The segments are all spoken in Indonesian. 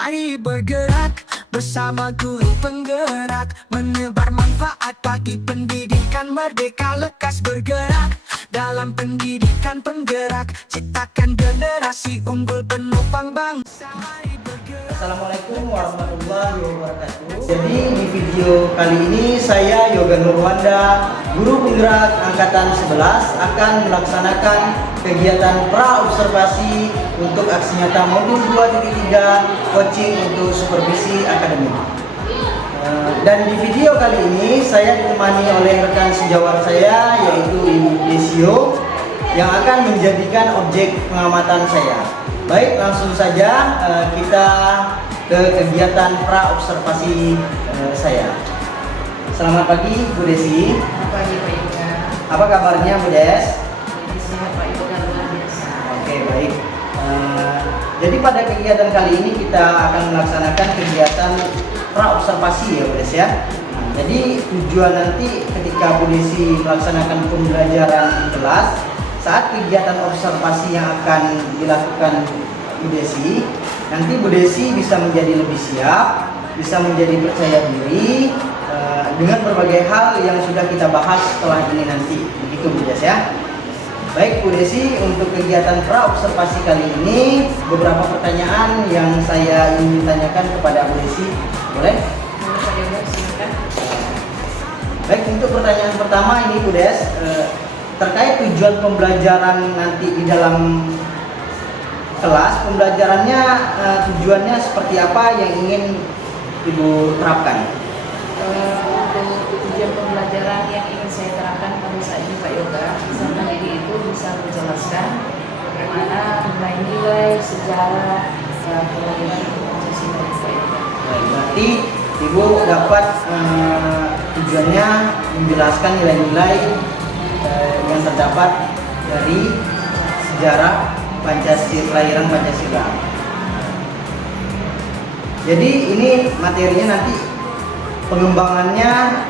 Mari bergerak bersama guru penggerak, menebar manfaat bagi pendidikan merdeka. Lekas bergerak dalam pendidikan penggerak, ciptakan generasi unggul penopang bangsa. Mari bergerak. Assalamualaikum warahmatullahi wabarakatuh. Jadi di video kali ini saya Yoga Nurwanda, guru penggerak angkatan 11, akan melaksanakan kegiatan pra-observasi untuk aksi nyata modul 2.3 coaching untuk supervisi akademik. Dan di video kali ini saya ditemani oleh rekan sejawat saya, yaitu Ibu Desio, yang akan menjadikan objek pengamatan saya. Baik, langsung saja kita ke kegiatan pra-observasi saya. Selamat pagi Bu Desi. Selamat pagi Pak Yoga. Apa kabarnya Bu Des? Sehat Pak Yoga, luar biasa. Oke, baik. Jadi pada kegiatan kali ini kita akan melaksanakan kegiatan pra-observasi ya Bu Des ya. Jadi tujuan nanti ketika Bu Desi melaksanakan pembelajaran di kelas, saat kegiatan observasi yang akan dilakukan Bu Desi, nanti Bu Desi bisa menjadi lebih siap, bisa menjadi percaya diri dengan berbagai hal yang sudah kita bahas setelah ini nanti. Begitu Bu Desi ya. Baik Bu Desi, untuk kegiatan pra-observasi kali ini beberapa pertanyaan yang saya ingin tanyakan kepada Bu Desi. Boleh? Boleh Pak Yoga, silakan. Baik, untuk pertanyaan pertama ini Bu Des, terkait tujuan pembelajaran nanti di dalam kelas, pembelajarannya tujuannya seperti apa yang ingin Ibu terapkan? Untuk tujuan pembelajaran yang ingin saya terapkan pada saat ini Pak Yoga, peserta didik itu bisa menjelaskan bagaimana nilai-nilai sejarah dan kelahiran Pancasila Pak Yoga. Baik, berarti Ibu dapat tujuannya menjelaskan nilai-nilai yang terdapat dari sejarah Pancasila, kelahiran Pancasila. Jadi ini materinya nanti pengembangannya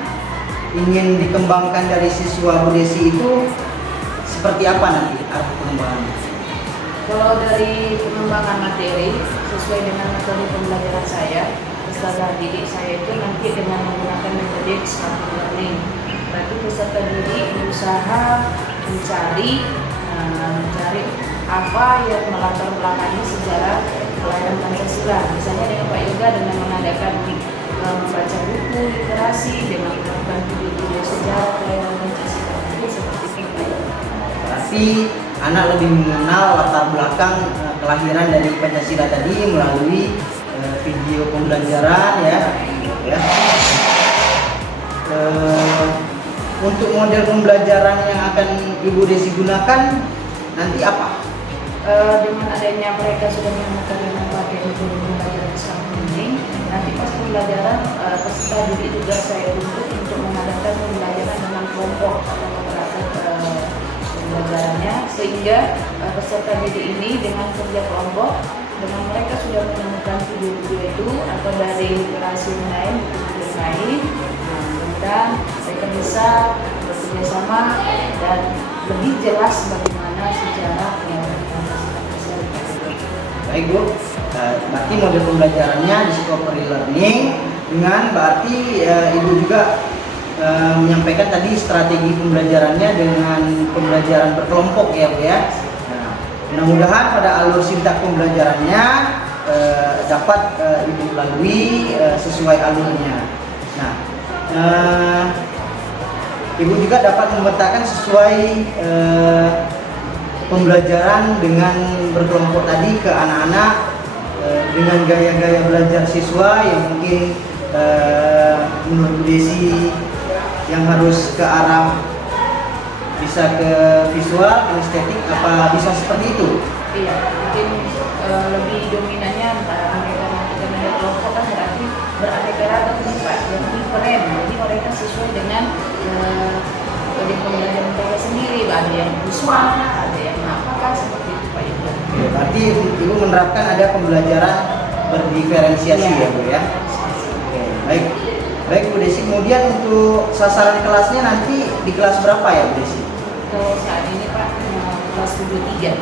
ingin dikembangkan dari siswa Bu Desi itu seperti apa nanti arti pengembangannya? Kalau dari pengembangan materi sesuai dengan metode pembelajaran saya, peserta didik saya itu nanti dengan menggunakan metode smart learning. Berarti peserta didik berusaha mencari apa yang melatar belakangi sejarah kelahiran Pancasila. Misalnya dengan Pak Yoga dengan mengadakan membaca buku literasi, dengan melakukan video sejarah kelahiran Pancasila. Itu seperti itu Pak Yoga. Berarti anak lebih mengenal latar belakang kelahiran dari Pancasila tadi melalui video pembelajaran ya. Untuk model pembelajaran yang akan Ibu Desi gunakan nanti apa? Dengan adanya mereka sudah menemukan dan memakai metode pembelajaran smart learning, nanti pas pembelajaran peserta didik juga saya tuntut untuk mengadakan pembelajaran dengan kelompok atau pembelajarannya, sehingga peserta didik ini dengan kerja kelompok, dengan mereka sudah menemukan video-video itu atau dari literasi lain, buku lain, mudah-mudahan mereka bisa bekerja sama dan lebih jelas bagaimana sejarah yang Baik Bu, berarti model pembelajarannya discovery learning dengan berarti Ibu juga menyampaikan tadi strategi pembelajarannya dengan pembelajaran berkelompok ya Bu ya. Nah, mudah-mudahan pada alur sintak pembelajarannya dapat Ibu lalui sesuai alurnya. Nah, Ibu juga dapat memetakan sesuai pembelajaran dengan berkelompok tadi ke anak-anak dengan gaya-gaya belajar siswa yang mungkin menurut Bu Desi yang harus ke arah bisa ke visual, estetik, apa bisa seperti itu? Iya, mungkin lebih dominannya antara mereka dengan ada kelompok kan berarti beraneka ragam Pak, yang different. Jadi mereka sesuai dengan metode pembelajaran mereka sendiri. Ada yang visual, ada yang apakah seperti itu Pak Yoga. Ya, berarti Ibu menerapkan ada pembelajaran berdiferensiasi ya Bu ya. Oke, baik. Baik Bu Desi, kemudian untuk sasaran kelasnya nanti di kelas berapa ya Bu Desi? Kalau saat ini Pak, kelas 73.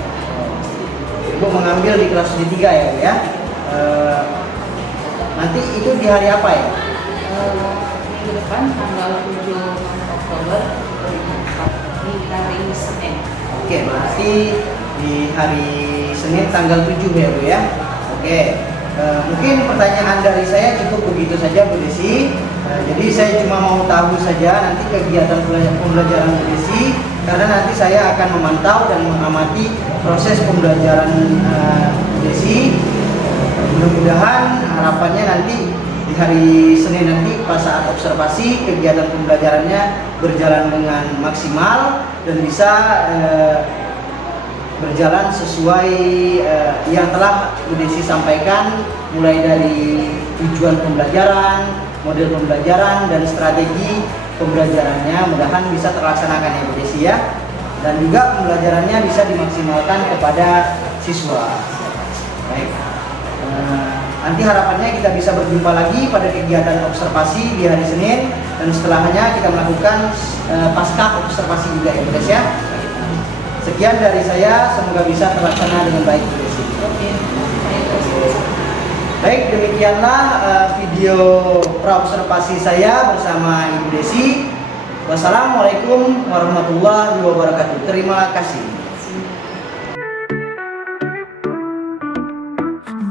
Ibu mengambil di kelas 3 ya Bu ya. Nanti itu di hari apa ya? Minggu depan tanggal 7 Oktober 2024 di hari Senin. Oke, berarti di hari Senin tanggal 7 ya Bu ya. Oke, mungkin pertanyaan dari saya cukup begitu saja Bu Desi. Jadi saya cuma mau tahu saja nanti kegiatan pembelajaran Bu Desi, karena nanti saya akan memantau dan mengamati proses pembelajaran Bu Desi. Mudah-mudahan harapannya nanti di hari Senin nanti pas saat observasi kegiatan pembelajarannya berjalan dengan maksimal dan bisa berjalan sesuai yang telah Bu Desi sampaikan, mulai dari tujuan pembelajaran, model pembelajaran, dan strategi pembelajarannya. Mudah-mudahan bisa terlaksanakan ya Bu Desi ya, dan juga pembelajarannya bisa dimaksimalkan kepada siswa. Baik, nanti harapannya kita bisa berjumpa lagi pada kegiatan observasi di hari Senin, dan setelahnya kita melakukan pasca observasi juga ya Bu Desi ya. Sekian dari saya, semoga bisa terlaksana dengan baik Bu Desi. Baik, demikianlah video praobservasi saya bersama Ibu Desi. Wassalamualaikum warahmatullahi wabarakatuh. Terima kasih.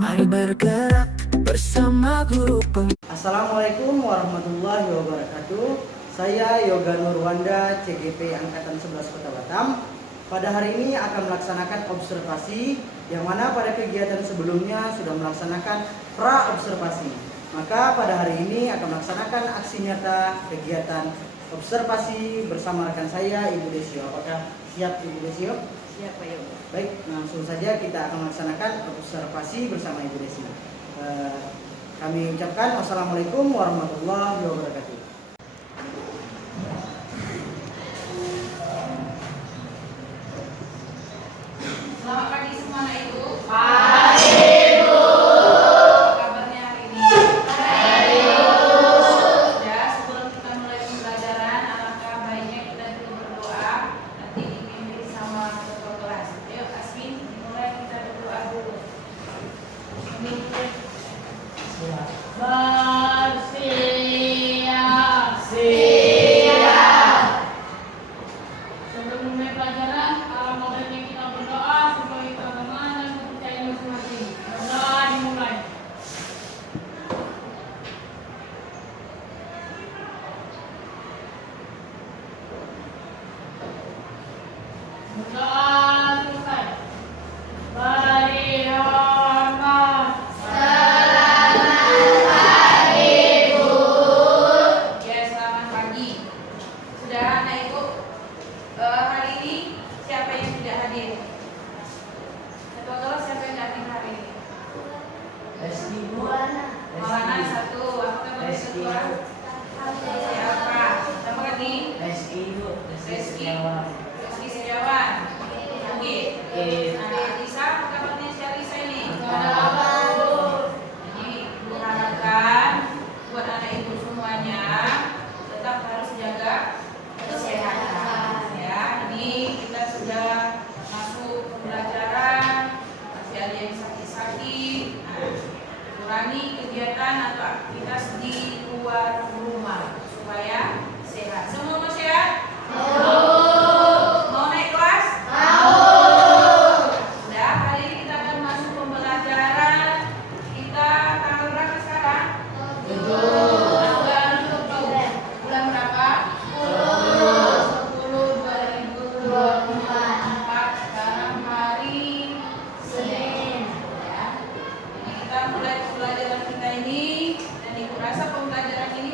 Mari bergerak bersama guru Assalamualaikum warahmatullahi wabarakatuh. Saya Yoga Nurwanda, CGP Angkatan 11 Kota Batam. Pada hari ini akan melaksanakan observasi, yang mana pada kegiatan sebelumnya sudah melaksanakan pra-observasi. Maka pada hari ini akan melaksanakan aksi nyata kegiatan observasi bersama rekan saya Ibu Desio. Apakah siap Ibu Desio? Siap Pak Yoga. Baik, langsung saja kita akan melaksanakan observasi bersama Ibu Desio. Kami ucapkan wassalamualaikum warahmatullahi wabarakatuh. Selamat pagi semua Anak Ibu. Pagi Ibu. Apa kabarnya hari ini? Ya, sebelum kita mulai pembelajaran, alangkah baiknya kita dulu berdoa, nanti dipimpin sama ketua kelas. Ayo Asmin, mulai kita berdoa dulu. Amin. Sebelum mulai pelajaran, alangkah baiknya kita berdoa supaya kita aman dan kepercayaan masing-masing. Berdoa dimulai. Berdoa selesai. Beri hormat. Ya, selamat pagi. Sudah Anak Ibu, hari ini siapa yang tidak hadir? Ketua kelas siapa yang tidak hadir hari ini? Maulana satu. Apa kabar ketua? Siapa? Siapa lagi? Reski Setiawan. Oke. Alisa, apa kabarnya si Alisa ini? Jadi diharapkan buat anak ibu semuanya tetap harus jaga kesehatan. Ya, ini kita sudah masuk pembelajaran, masih ada yang sakit-sakit. Nah, kurangi kegiatan atau aktivitas di luar rumah supaya sehat. Semua mau sehat? Mau naik kelas? Sudah, hari ini kita akan masuk pembelajaran. Kita tanggal berapa sekarang? 7. Bulan berapa? 10/2024. Sekarang hari Senin. Ya. Jadi kita mulai pembelajaran kita ini, dan ibu rasa pembelajaran ini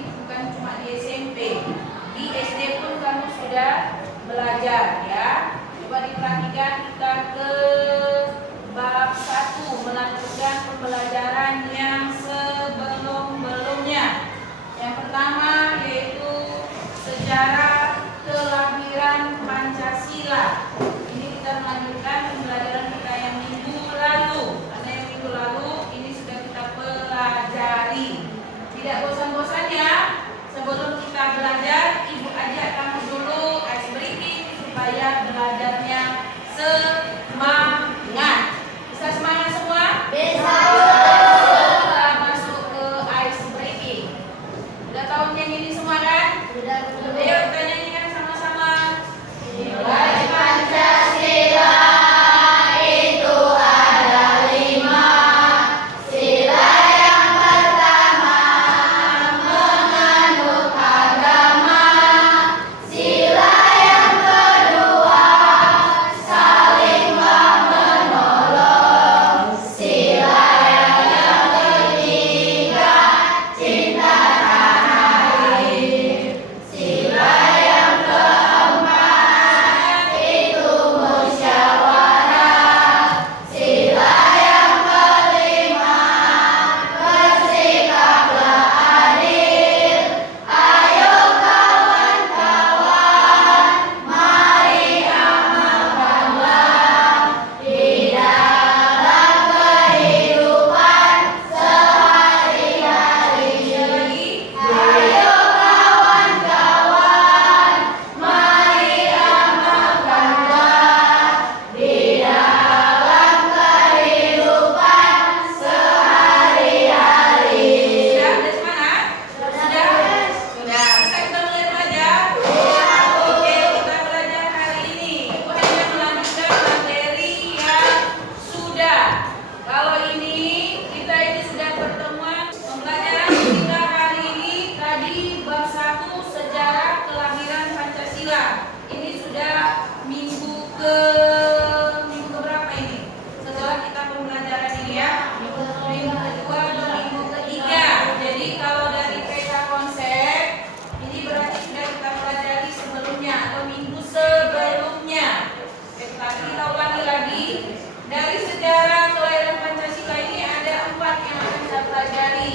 Dari sejarah kelahiran Pancasila ini ada 4 yang akan kita pelajari.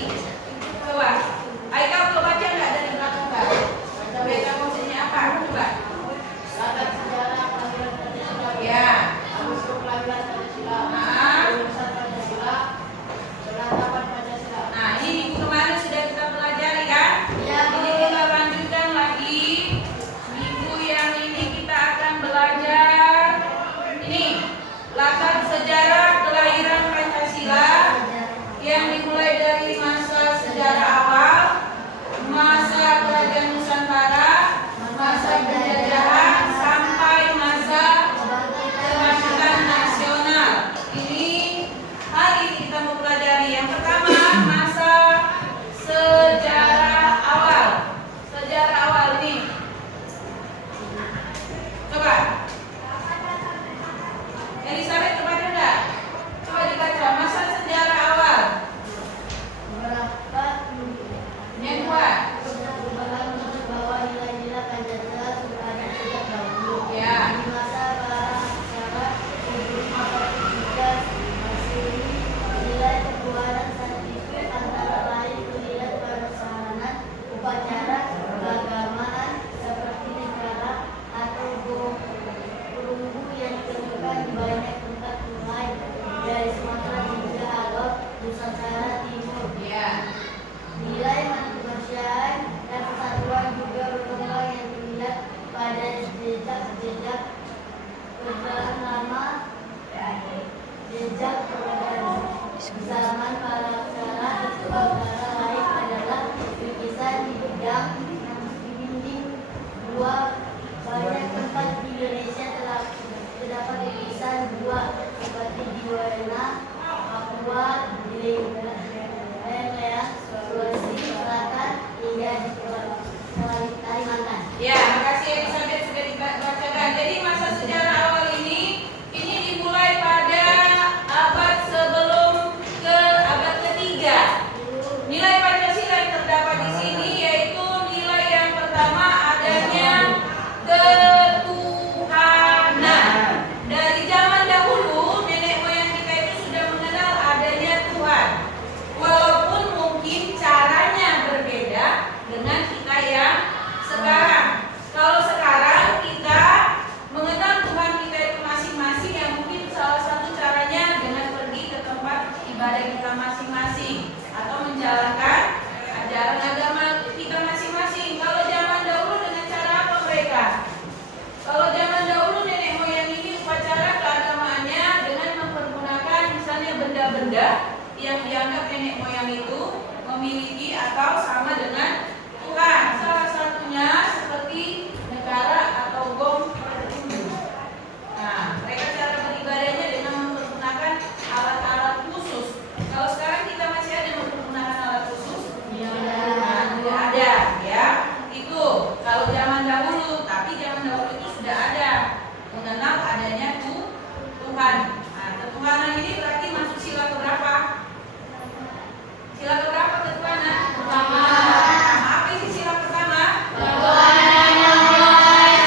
Coba, Aika belum baca nggak dari belakang Kak? Coba Aika maksudnya apa? Coba. Latar sejarah kelahiran Pancasila. Ya. Museum kelahiran Pancasila. Nah. Lulusan Pancasila. Penetapan Pancasila. Nah, ini minggu kemarin sudah kita pelajari kan? Iya, Jadi kita lanjutkan lagi. Minggu yang ini kita akan belajar ini latar sejarah kelahiran Pancasila yang dimulai dari masa sejarah awal, masa kerajaan Nusantara, masa penjajahan sampai masa kebangkitan nasional. Ini hari ini kita mau pelajari. Yang pertama, masa sejarah awal. Sejarah awal ini. Coba. Elizabeth kepada enggak? Coba dibaca masa sejarah awal. Berapa Yang kedua. perubahan bahwa nilai-nilai Pancasila sudah ada sejak dahulu. Ya. Di masa para masyarakat sebelum abad ke-13 Masehi, nilai perbuatan saintifik antara lain melihat persamaan upacara keagamaan seperti negara atau perunggu yang ditemukan di banyak tempat mulai dari Sumatera hingga Alor, Nusantara Timur. Ya. Nilai kemanusiaan dan persatuan juga berkembang yang dilihat pada jejak-jejak perjalanan lama, jejak perbedaan zaman para aksara itu antara lain adalah lukisan di bidang dinding gua. Banyak tempat di Indonesia terdapat lukisan gua seperti di Wena, Papua, di Lembang, Sulawesi Selatan hingga di Kalimantan. Ya, makasih Elizabeth sudah dibacakan. Jadi masa sejarah awal ini dimulai pada abad sebelum ke abad ketiga. Nilai Pancasila yang terdapat di sini yaitu nilai yang pertama adanya ketuhanan. Dari zaman dahulu nenek moyang kita itu sudah mengenal adanya Tuhan. Walaupun mungkin caranya berbeda dengan kita yang sekarang. Kalau sekarang kita mengenal Tuhan kita itu masing-masing, yang mungkin salah satu caranya dengan pergi ke tempat ibadah kita masing-masing atau menjalankan ajaran agama kita masing-masing. Kalau zaman dahulu dengan cara apa mereka? Kalau zaman dahulu nenek moyang ini upacara keagamaannya dengan mempergunakan misalnya benda-benda yang dianggap nenek moyang itu memiliki atau sama dengan Tuhan. Salah satunya seperti negara atau gong tertentu. Nah, mereka cara beribadahnya dengan mempergunakan alat-alat khusus. Kalau sekarang kita masih ada mempergunakan alat khusus? Nah, tidak ada, ya. Itu kalau zaman dahulu, tapi zaman dahulu itu sudah ada mengenal adanya Tuhan. Nah, ketuhanan ini berarti masuk sila keberapa? Sila keberapa ketuhanan? Pertama. Apa isi sila pertama? Tuhan yang Maha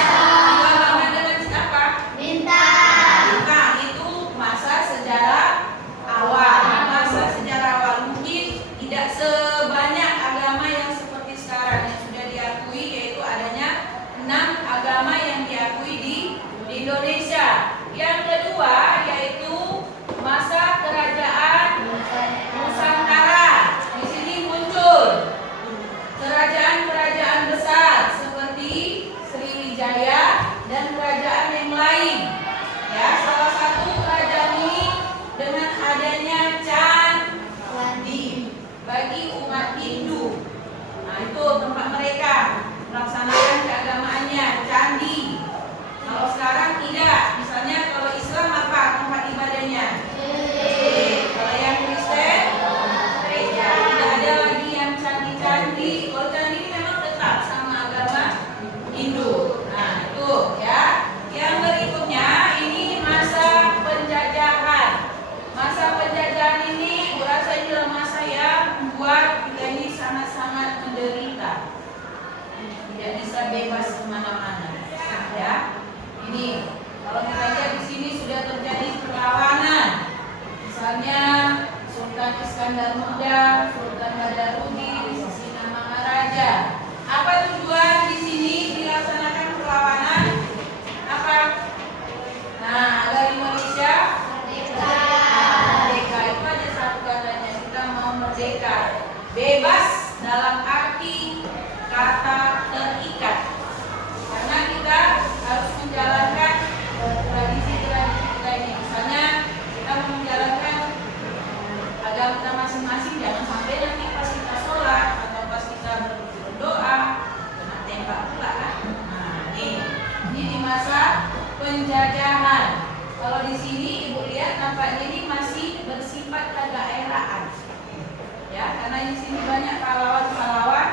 di sini banyak pahlawan-pahlawan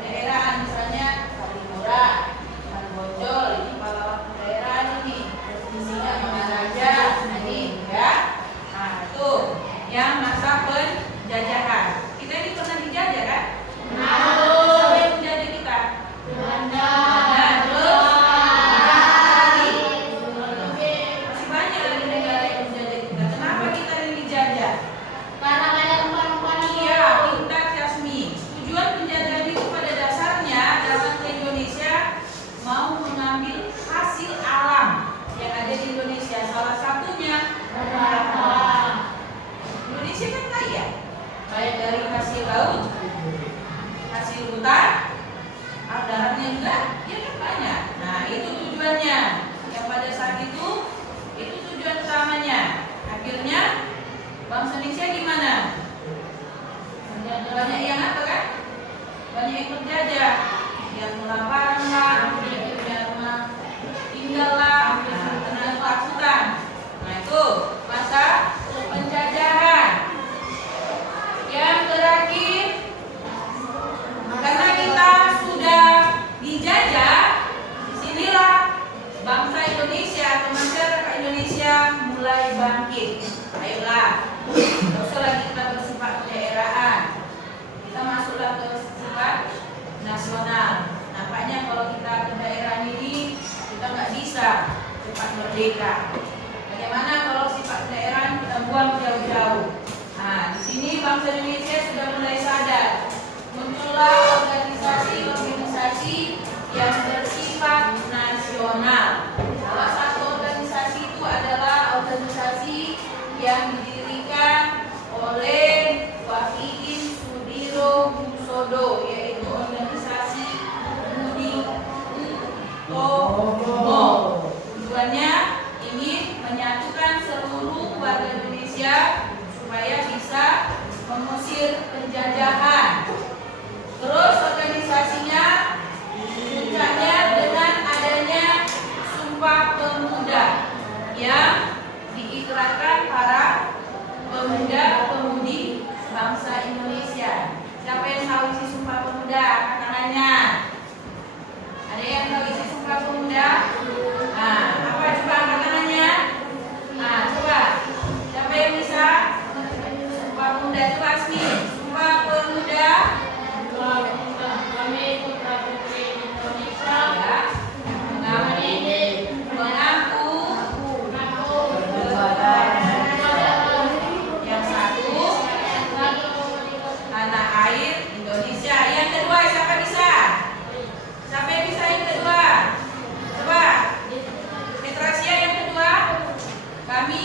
daerah, misalnya Kalimura, Bonjol, ini pahlawan daerah ini. Di sini Maharaja, nah ini ya. Nah itu yang masa penjajahan. Kita ini pernah dijajah kan? Siapa yang menjajah kita? Belanda. Nah, terus masih banyak lagi negara yang menjajah kita. Kenapa kita ini dijajah? Karena banyak umpan-umpan. Iya, pintar Jasmi. Tujuan penjajahan itu pada dasarnya datang ke Indonesia mau mengambil hasil alam yang ada di Indonesia. Salah satunya Indonesia kan kaya, baik dari hasil laut, hasil hutan, daratnya juga, ya kan banyak. Nah itu tujuannya. Yang pada saat itu tujuan utamanya. Akhirnya bangsa Indonesia gimana? Banyak yang apa kan? Banyak yang berjajah, yang melaparan lah, yang tinggal lah, kena ketakutan. Nah itu masa penjajahan. Yang terakhir, karena kita sudah dijajah, disinilah bangsa Indonesia atau masyarakat Indonesia mulai bangkit. Ayolah, tidak usah lagi kita bersifat kedaerahan, kita masuklah ke sifat nasional. Nampaknya kalau kita ke daerah ini kita nggak bisa cepat merdeka. Bagaimana kalau sifat kedaerahan kita buang jauh-jauh? Nah, di sini bangsa Indonesia sudah mulai sadar. Muncullah organisasi-organisasi yang bersifat nasional. Salah satu organisasi itu adalah organisasi yang didirikan oleh Wahidin Sudirohusodo, yaitu organisasi Budi Utomo. Tujuannya ingin menyatukan seluruh warga Indonesia supaya bisa mengusir penjajahan. Terus organisasinya puncaknya dengan adanya Sumpah Pemuda yang diikrarkan para pemuda-pemudi bangsa Indonesia. Siapa yang tahu isi Sumpah Pemuda? Angkat tangannya. Ada yang tahu isi Sumpah Pemuda? Nah, apa coba angkat tangannya? Nah, coba. Siapa yang bisa? Sumpah Pemuda, coba Asmi. Sumpah Pemuda. Kami putra putri Indonesia. Ya. Mengaku yang satu tanah air Indonesia. Yang kedua siapa bisa? Siapa yang bisa yang kedua? Coba. Petrasia yang kedua. Kami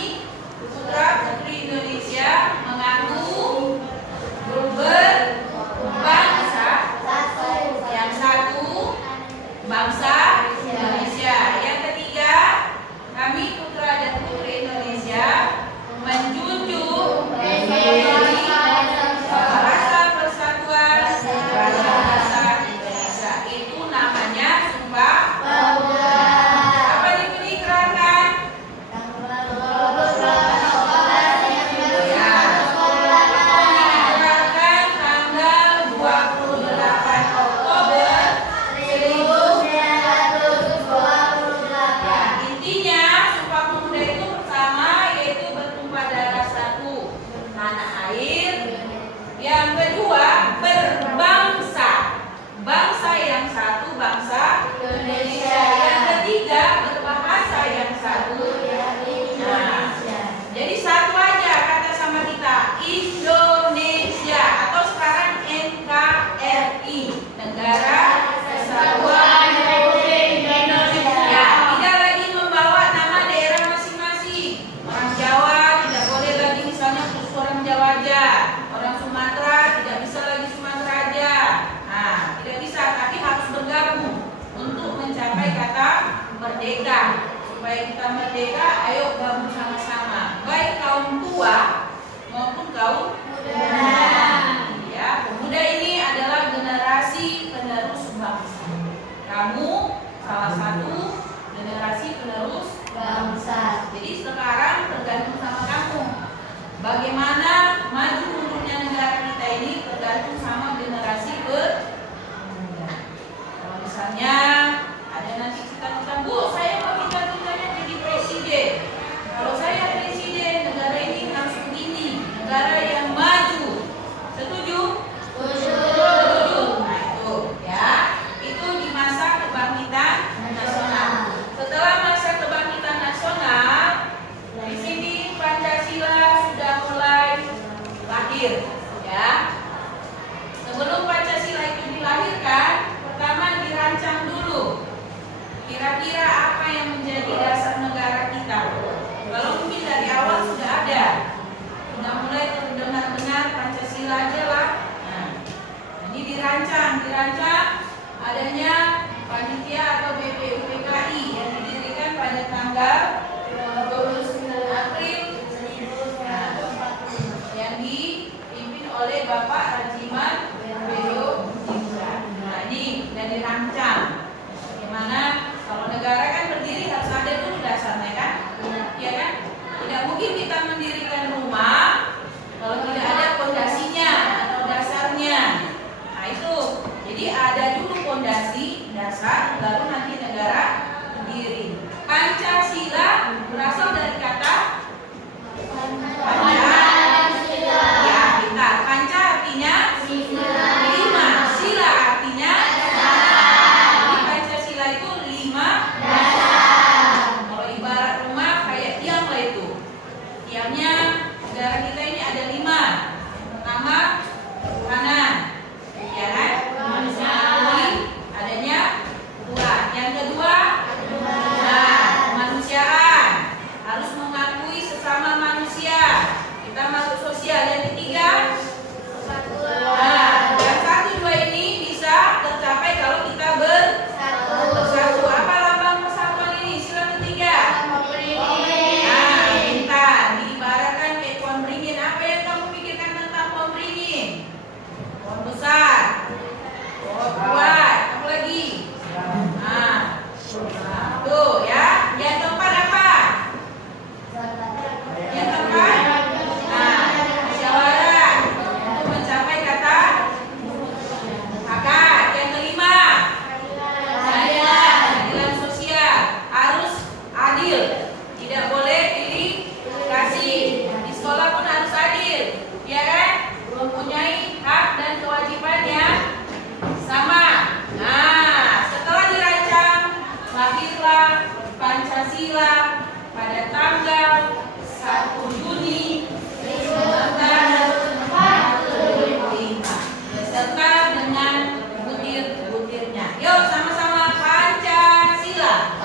putra putri Indonesia mengaku berbangsa. Yang satu bangsa Indonesia. Yang ketiga, kami putra dan putri Indonesia menjunjung tinggi rasa persatuan bangsa Indonesia. Itu namanya Sumpah Pemuda. Apa itu dikerahkan? Ya, dikerahkan tanggal 28 Oktober 1928. Intinya Sumpah Pemuda itu pertama yaitu bertumpah darah satu tanah air. Yang kedua berbangsa, bangsa yang satu bangsa Indonesia. Yang ketiga berbahasa yang satu. Nah, jadi satu aja kata sama kita Indonesia atau sekarang NKRI, Negara Kesatuan Republik Indonesia. Tidak lagi membawa nama daerah masing-masing. Orang Jawa tidak boleh lagi misalnya khusus orang Jawa aja. Orang Sumatera tidak bisa lagi Sumatera aja. Nah, tidak bisa, tapi harus bergabung untuk mencapai kata merdeka. Supaya kita merdeka, ayo gabung sama-sama. Baik kaum tua maupun kaum muda. Ya, pemuda ini adalah generasi penerus bangsa. Kamu salah satu generasi penerus bangsa. Jadi sekarang tergantung sama kamu. Bagaimana maju mundurnya negara kita ini tergantung lahir, ya. Sebelum Pancasila itu dilahirkan, pertama dirancang dulu. Kira-kira apa yang menjadi dasar negara kita? Kalau mungkin dari awal sudah ada, sudah mulai terdengar-dengar Pancasila aja lah. Nah, ini dirancang adanya panitia atau BPUPKI yang didirikan pada tanggal 29 April yang dipimpin oleh Bapak Rajiman Beyo Indra. Nah, ini sudah dirancang. Bagaimana kalau negara kan berdiri harus ada dulu dasarnya kan? Ya kan? Tidak mungkin kita mendirikan rumah kalau tidak ada pondasinya atau dasarnya. Nah itu, jadi ada dulu pondasi dasar, baru nanti negara berdiri. Pancasila berasal dari kata Pancasila. Ya, kita Panca artinya lima, sila artinya dasar. Jadi Pancasila itu 5 dasar. Kalau ibarat rumah kayak tiang lah itu. Tiangnya negara kita ini ada 5. Pertama, ketuhanan, ya kan? Adanya Tuhan. Yang kedua, kemanusiaan. Harus mengakui sesama manusia. Kita makhluk sosial. Yang ketiga, yang 1, 2 ini bisa tercapai kalau kita bersatu. Apa lambang persatuan ini? Sila ketiga. Nah, pintar. Diibaratkan kayak pohon beringin. Apa yang kamu pikirkan tentang pohon beringin? Pohon besar, pohon kuat, apa lagi? Nah, tuh ya. Yang keempat apa? Yang keempat, musyawarah untuk mencapai kata akad. Yang kelima, keadilan sosial, harus adil, tidak boleh pilih kasih. Di sekolah pun harus adil, ya kan? Mempunyai hak dan kewajiban yang sama. Nah, setelah dirancang, lahirlah Pancasila pada tanggal 1 Juni 1945 beserta dengan butir-butirnya. Yuk sama-sama Pancasila.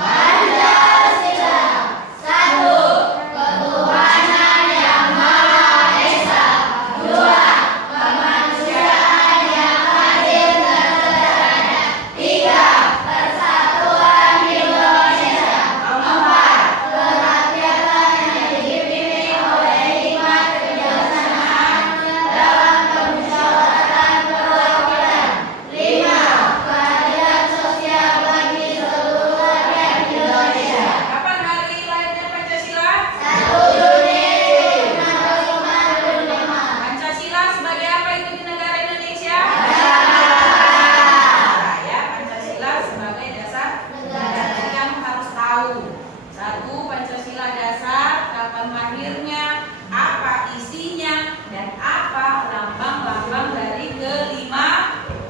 Kapan hari lahirnya Pancasila? 1 Juni 1945. Pancasila sebagai apa itu di negara Indonesia? Dasar. Ya, Pancasila sebagai dasar negara. Jadi kamu harus tahu. 1, Pancasila dasar, kapan lahirnya, apa isinya, dan apa lambang-lambang dari kelima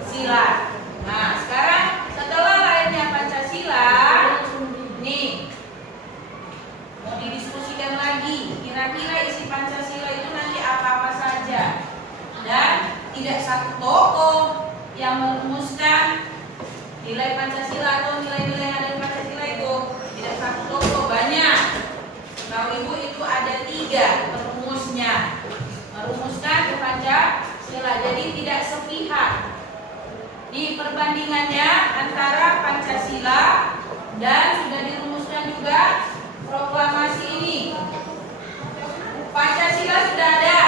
sila. Nah, sekarang setelah lahirnya Pancasila, nih mau didiskusikan lagi. Kira-kira isi Pancasila itu nanti apa-apa saja. Dan tidak satu tokoh yang merumuskan nilai Pancasila atau nilai-nilai yang ada di Pancasila itu. Tidak satu tokoh, banyak. Tahu Ibu itu ada 3 perumusnya. Merumuskan ke Pancasila. Jadi tidak sepihak. Di perbandingannya antara Pancasila dan sudah dirumuskan juga proklamasi ini. Pancasila sudah ada,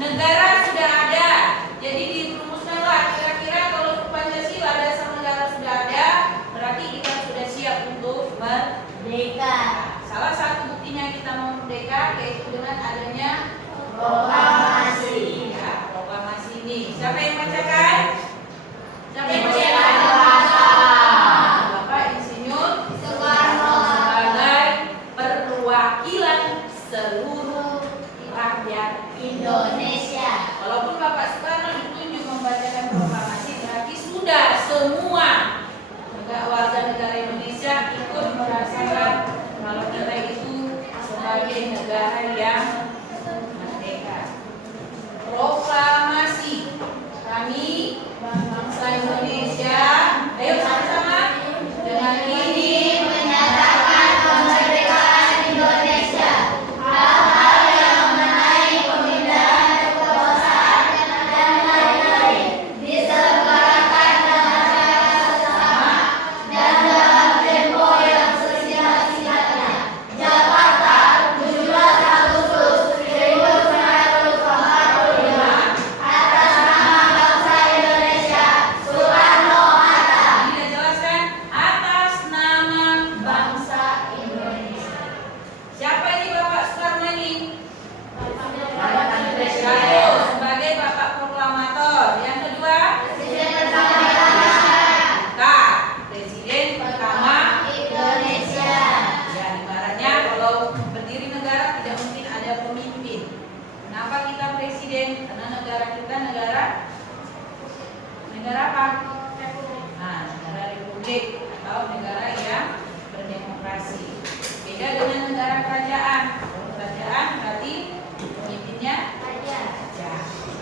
negara sudah ada. Jadi dirumuskanlah kira-kira kalau Pancasila dasar negara sudah ada, berarti kita sudah siap untuk merdeka. Salah satu buktinya kita mau merdeka yaitu dengan adanya proklamasi. Ya, proklamasi ini. Siapa yang bacakan? Siapa yang bacakan? Bapak Insinyur Soekarno sebagai perwakilan seluruh rakyat Indonesia. Walaupun Bapak Soekarno ditunjuk membacakan proklamasi, berarti sudah semua warga negara Indonesia ikut merasakan kalau kita itu sebagai negara yang merdeka. Proklamasi negara kita negara apa? Nah, negara republik atau negara yang berdemokrasi. Beda dengan negara kerajaan. Kalau kerajaan berarti pemimpinnya raja.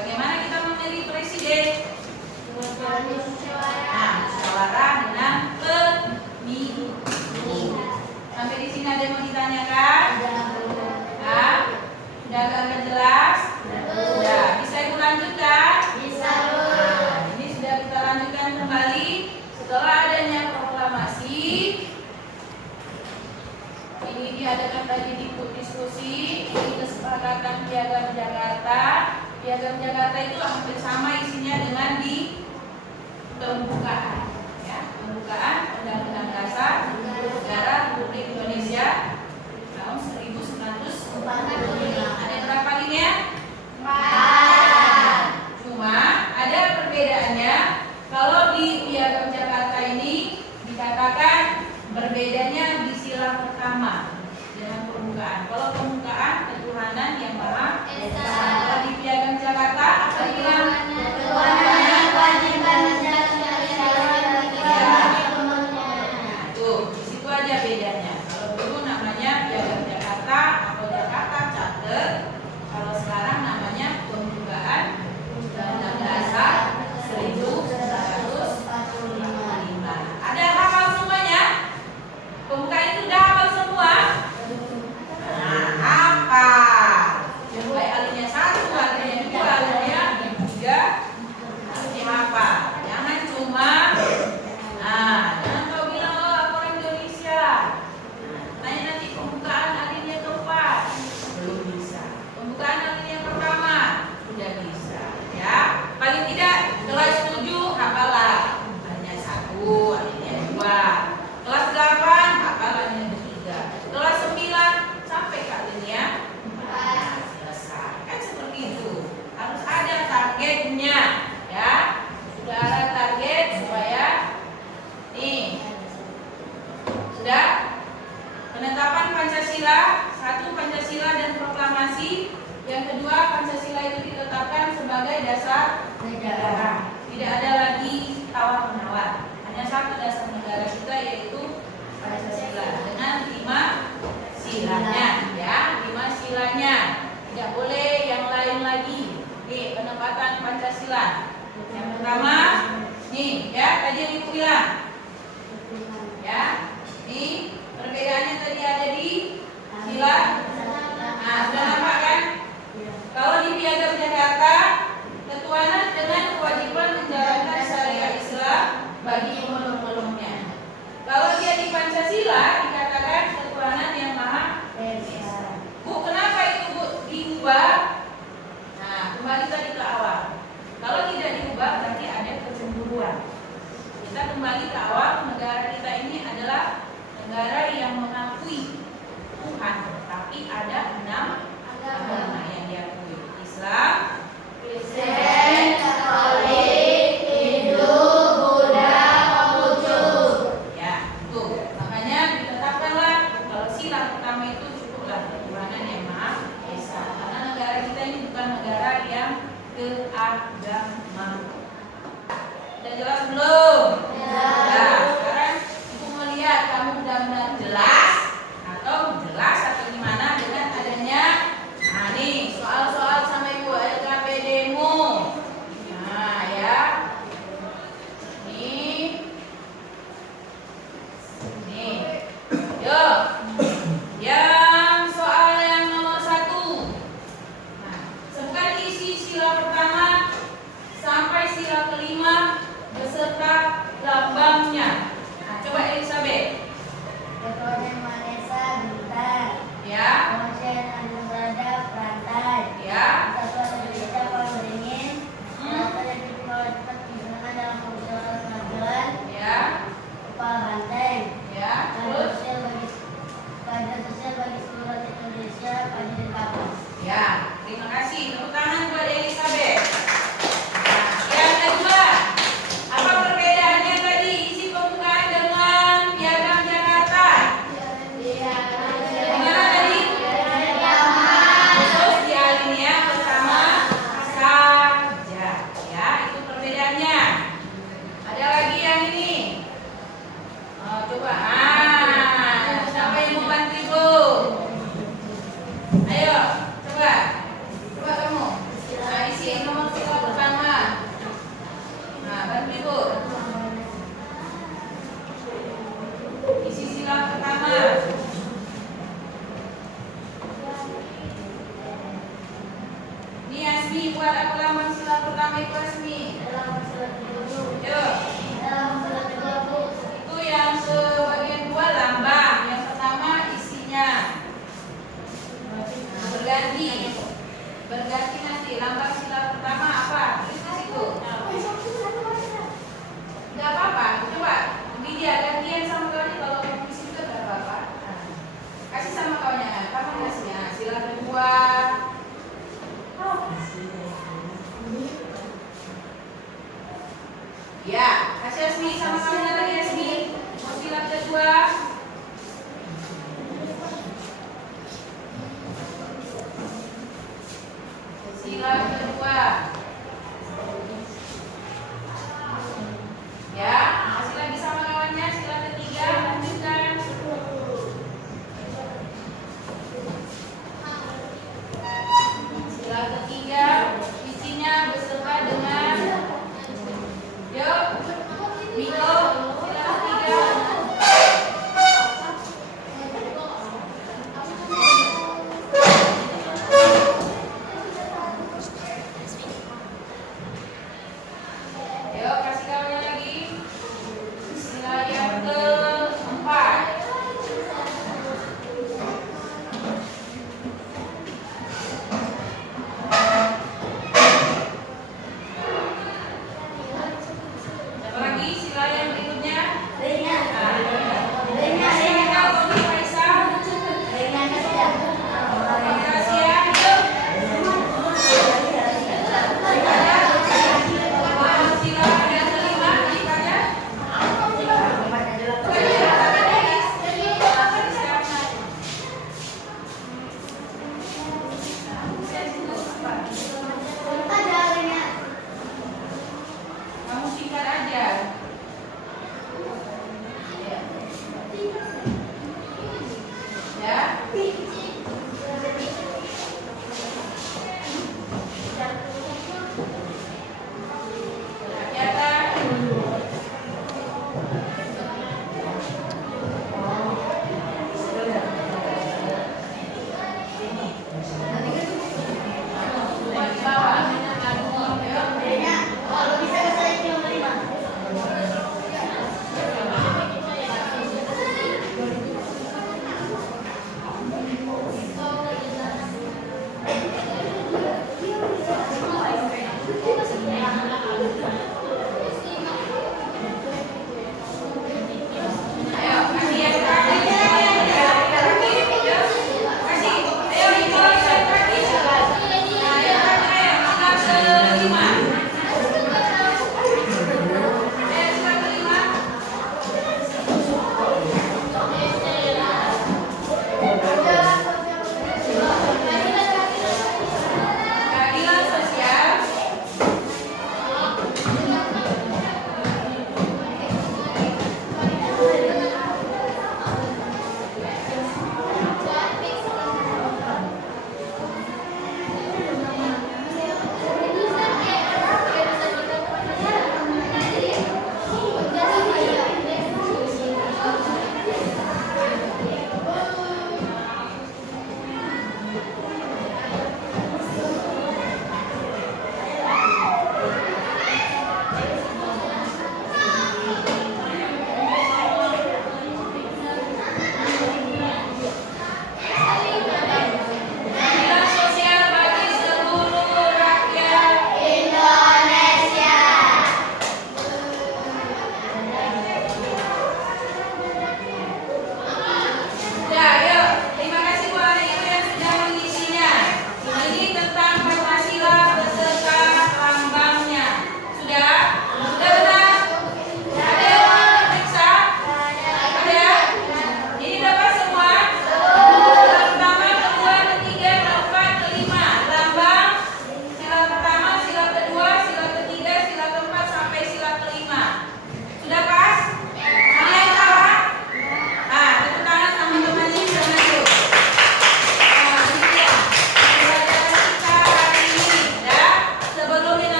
Bagaimana kita memilih presiden? Nah, musyawarah dengan pemilu. Sampai di sini ada yang mau ditanyakan? Nah, sudah agak jelas? Sudah. Bisa Ibu lanjutkan? Bisa. Nah, ini sudah kita lanjutkan kembali setelah adanya proklamasi. Ini diadakan tadi diskusi, ini kesepakatan Piagam Jakarta. Piagam Jakarta itu hampir sama isinya dengan di pembukaan, ya, pembukaan Undang-Undang Dasar Negara Republik Indonesia tahun 1945. Ada berapa linia? 4. Cuma ada perbedaannya. Kalau di Piagam Jakarta ini dikatakan berbedanya di sila pertama dengan pembukaan. Kalau pembukaan ketuhanan yang Maha Esa. Kalau di Piagam Jakarta apa bilang? Ketuhanan, kewajiban, dan Tuh, di situ aja bedanya. Kalau dulu namanya Piagam Jakarta atau Jakarta Charter, kalau sekarang namanya pembukaan Undang-Undang Dasar 1945. Ada hafal semuanya? Pembukaan itu udah hafal semua? Nah, hafal. Baik alinea 1, alinea 2, alinea 3, alinea hafal. Jangan cuma jangan kau bilang aku orang Indonesia. Tanya nanti pembukaan alinea keempat belum bisa. Pembukaan alinea pertama sudah bisa. Ya, paling tidak kelas 7 hafalah alinea 1, alinea 2. Kelas 8 hafal alinea 3. Kelas 9 sampai ke alinea 4. Selesai. Kan seperti itu. Harus ada targetnya, ya. Sudah ada target supaya nih, sudah penetapan Pancasila, 1 Pancasila dan proklamasi, yang kedua Pancasila itu ditetapkan sebagai dasar negara. Tidak ada lagi tawar menawar. Hanya 1 dasar negara kita yaitu Pancasila dengan 5 silanya, ya, 5 silanya. Tidak boleh yang lain lagi. Nih, penempatan Pancasila. Yang pertama, nih, ya, tadi yang Ibu bilang. Ya, ini perbedaannya tadi ada di sila. Nah, sudah nampak kan? Kalau di Piagam Jakarta, ketuhanan dengan kewajiban menjalankan syariat Islam bagi pemeluk-pemeluknya. Kalau dia di Pancasila dikatakan ketuhanan yang Maha Esa. Bu, kenapa itu Bu diubah? Nah, kembali tadi ke awal. Kalau tidak diubah berarti ada kecemburuan. Kita kembali ke awal, negara kita ini adalah negara yang mengakui Tuhan, tapi ada 6 agama yang diakui: Islam, Kristen, Katolik, Hindu, Buddha, Konghucu. Ya, tuh. Makanya ditetapkanlah kalau sila pertama itu cukuplah ketuhanan yang Maha Esa. Karena negara kita ini bukan negara yang keagamaan. Sudah jelas belum? Nah, sekarang Ibu melihat kamu benar-benar jelas atau gimana dengan adanya nih soal-soal sama Ibu LKPD-mu. Nah, ya. Nih. Yo. Yang soal yang nomor 1. Nah, sebutkan isi sila pertama sampai sila kelima beserta Asmi, buat aku lambang sila pertama itu Asmi. Yuk. Itu yang sebagian dua lambang. Yang pertama isinya. Nah, berganti nanti. Lambang sila pertama apa? Tulis di situ. Enggak apa-apa. Coba. Dia gantian sama kawannya kalau di situ enggak apa-apa. Nah, kasih sama kawannya. Kapan kasihnya? Sila kedua. Ya, kasih Asmi sama kawannya lagi Asmi. Sila kedua. Sila kedua. Ya, kasih lagi sama kawannya. Sila ketiga, lanjutkan. Sila ketiga, isinya beserta dengan. Yuk, Miko, sila ketiga.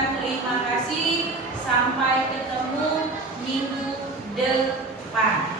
mengucapkan terima kasih. Sampai ketemu minggu depan.